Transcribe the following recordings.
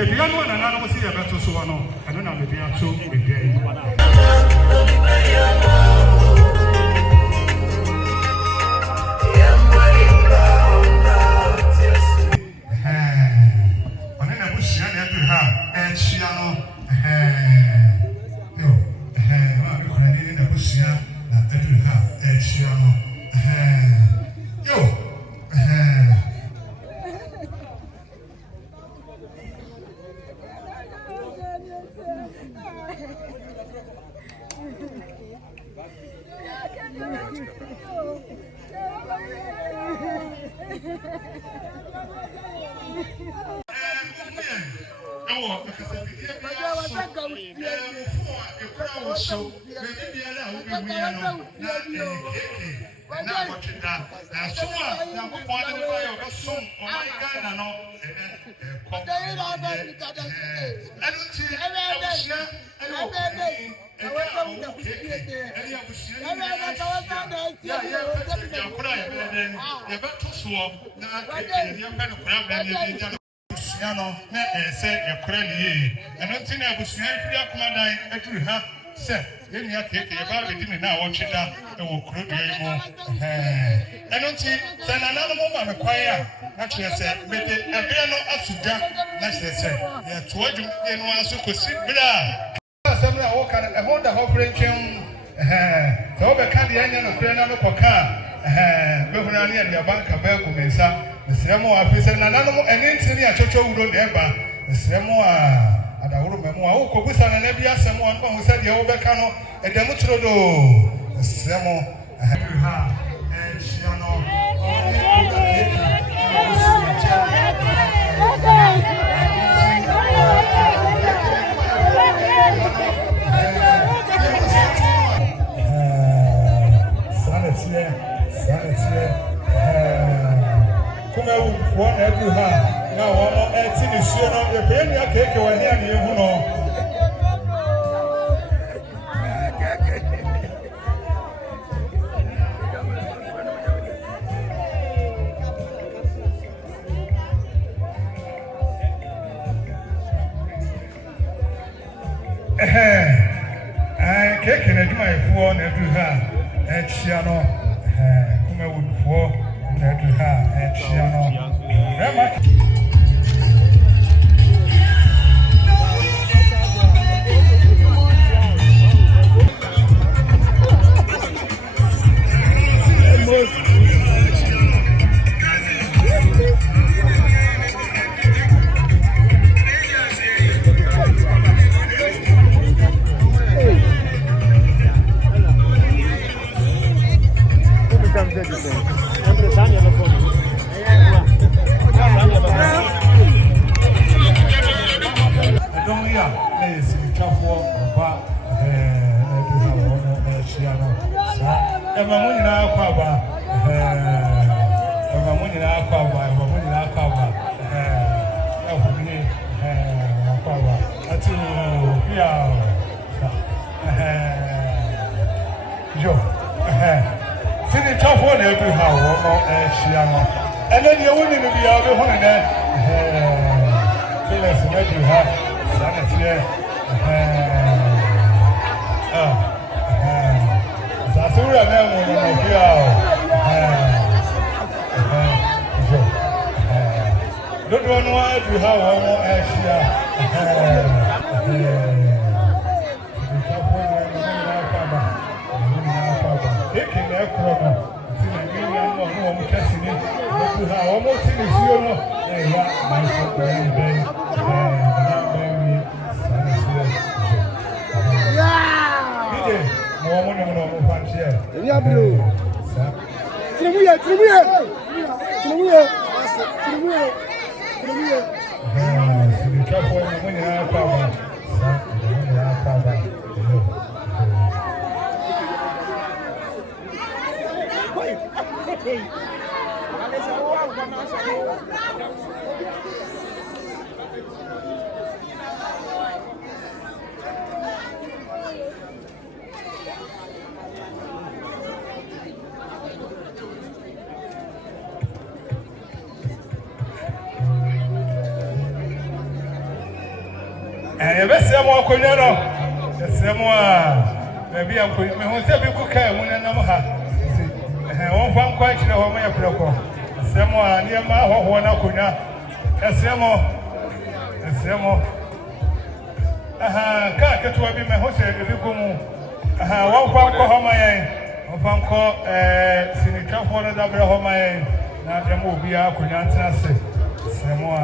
Ediano and another was here better so no, I don't know the day two again. Siano, say your credit, and don't think I was free up my dime at you, huh? Sir, then you have to take about it now, watch it down, and will create more. I don't see, send another moment, acquire, actually, I said, but a piano up to that, that's the say. Yeah, told you, then once you could sit with her. Somebody walk and hold the whole French. So, the candy onion of Piano Coca, Beverani and your bank of Belcomesa. The Semo officer and another and instantly a church would ever. The Semo at a woman who could be an Nebia, someone who said the Overcano and the Mutrodo. The Semo and Shiano. One every hand. Now, one more 18 is sure not the penny. I take you here, you know. I can't do my phone every hand. And Shiano, come out for every hand. And Shiano. And then you wouldn't be out of one there. Let's make you have sanity. Zasura never will be out. Don't know why you have one more almost in the zero. Yɛbɛsɛ mo akonnwa no yɛsɛ mo a baabi a nkonnwa mehu sɛ bi kuka mu nenam ha wɔmfa nkɔ akyerɛ hɔ ma yɛprɛ kɔ yɛsɛ mo a nneɛma ahɔhoɔ no akonnwa yɛsɛ mo kaa ketewa bi mehu sɛ ebi gu mu wɔmfa nkɔ hɔ ma yɛn wɔmfa nkɔ sinitwafoɔ no dabrɛ hɔ ma yɛn na ɛma obiara akonnwa ntena ase yɛsɛ mo a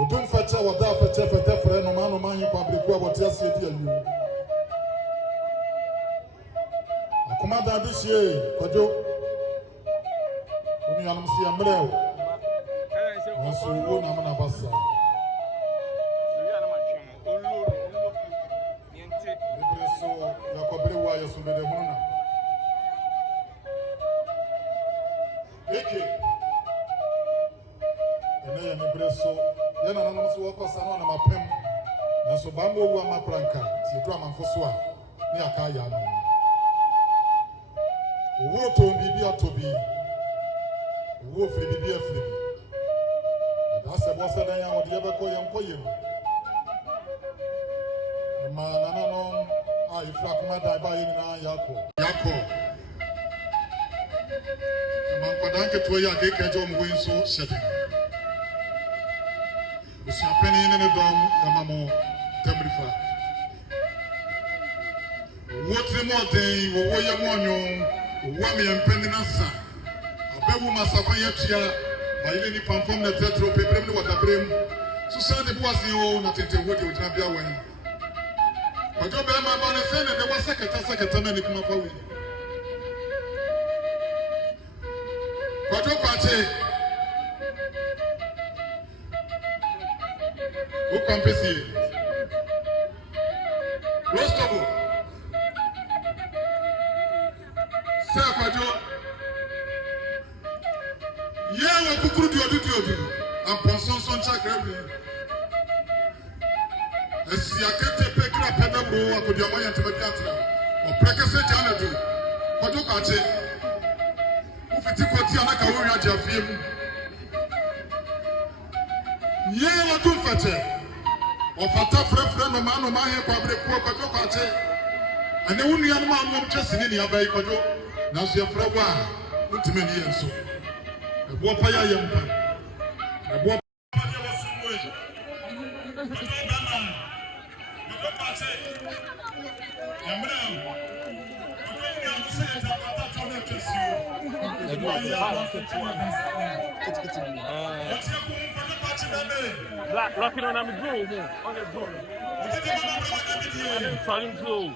Odun fetche wada fetche fete fre no manu manyi kwa breku abote asie di ayu. Akoma da bi sie kojo. Oni anum si amre o. Nso wo na mana basa. So ya kobre wa ya so bede hunu na. Eke. Ene ya mebreso yana nanom so wako sana na mapem na so bambo wu amakranka ti do amanfo so a ne aka ya no owo to bibi atobi owo firi bibi afiri da se bo se dan ya wo de be ko yem ma nananom a ifra kuma da ba yi na yako man kwadan ke to ya ke kejo mo wi so shede si apeni ne dom yamamo temrifa wotri mo den wo ye mo onyo wo me empeni na sa abewu masakwa yetua ba ile ni pamfom na tetro peprem ne wadabrem so sa de boase o na tete wo de ogyina bia wan ojo be ma ba ne se ne de wasakata na ni kuma fa wi ojo kwache o compesi rostobo se akwajo ye wo kukuru di odu amponsonson chakra bi esi akete pekra pedabro akodi amanya tebedi atra o prekese jana do kwajo kache u fiti kwati anaka wo wi ajafie mu ye wo tu fete ofata frefre no ma he kwa breku kwajo kache ane wunu ya ma amom chesini ni abai kwajo na so ye frewa utime ni yenso ebo pa ya yempa ebo pa ya wasumwe kwajo kache yamra kwajo ya mse ta pata tone chesio ebo Black rocking on the groove, on the groove. Falling through.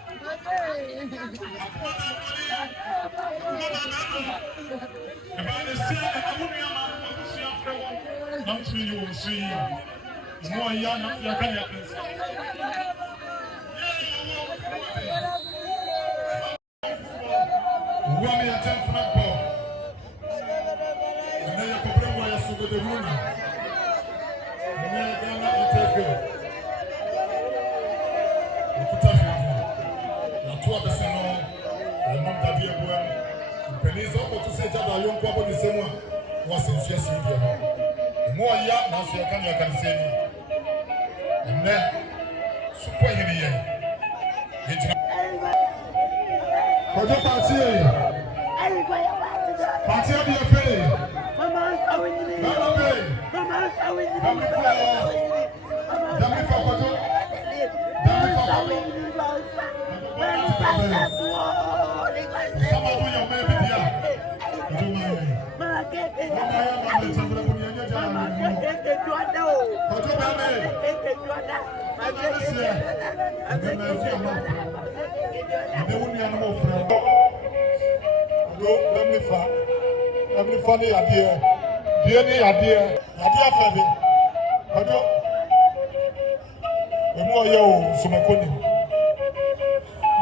Penisa, say that I don't come the same one. Was in CS India. The more ya now so you can say. And then super here. Kojo party. Party of your pay. Mama sawini. Mama pay. Mama sawini. Mama pay. Dami for Kojo. Dami for Kojo. Sama bu your baby dia. Mama keke. Mama keke juada o. Kojo baby. Keke juada. Let me funny idea. Dear idea. Idea for me. We more yo, Sumakuni.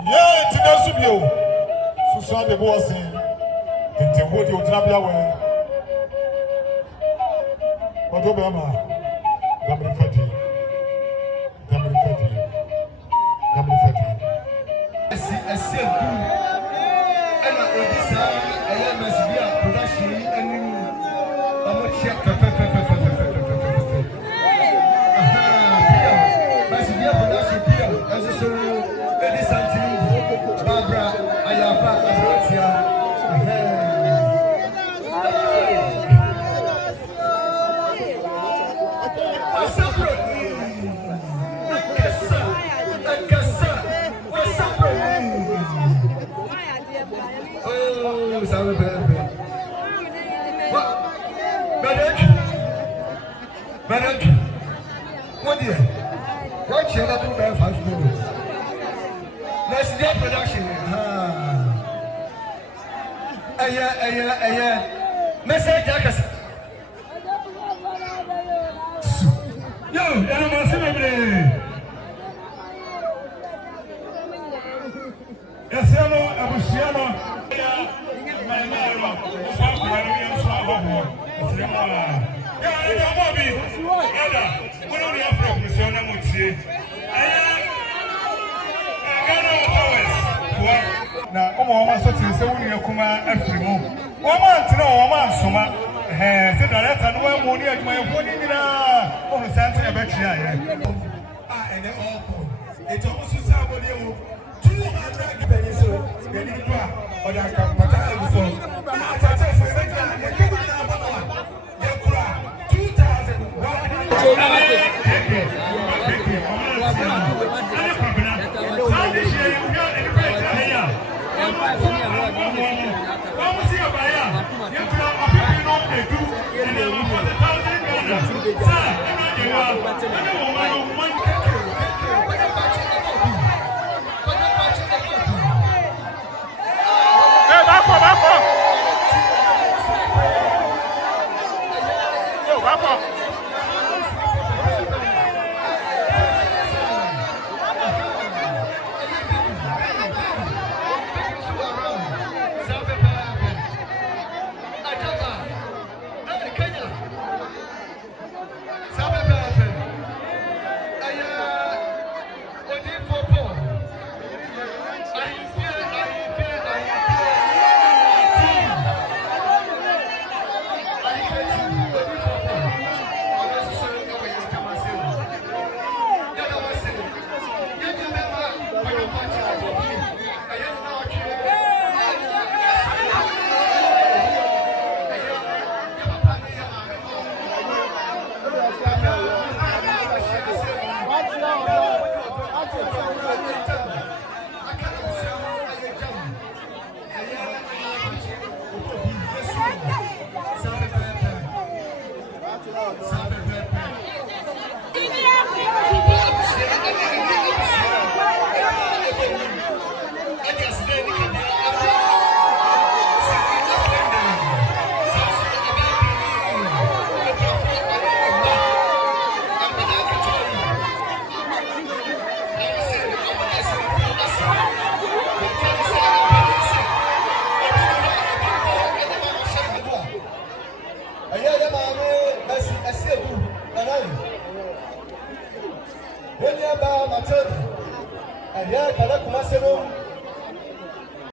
Yeah, it's a subio. Susan the boss in the wood you trap your way. What Obama? Gamma Fatty. I said, and I am a severe production and I'm not sure. My severe production, as a solo, it is something. Barbara, I am back as here. What do you? What shall I do that fast food? Let's get production. Message Jackas. Yo, I'm a celebrity. Yes, hello, Abusiano. Na ọmọ so ti se woni akuma afrimu ọmọ antena ọmọ ansoma se director no wa ni adwuma yefo ni nyina ọmọ sante e be kire aye ene ọkọ eto musu sa bodi ewo 200 pesos de ni do a oda kan pata efo na atata efo e be kire aye ke ba na abọ wa ye kura 2000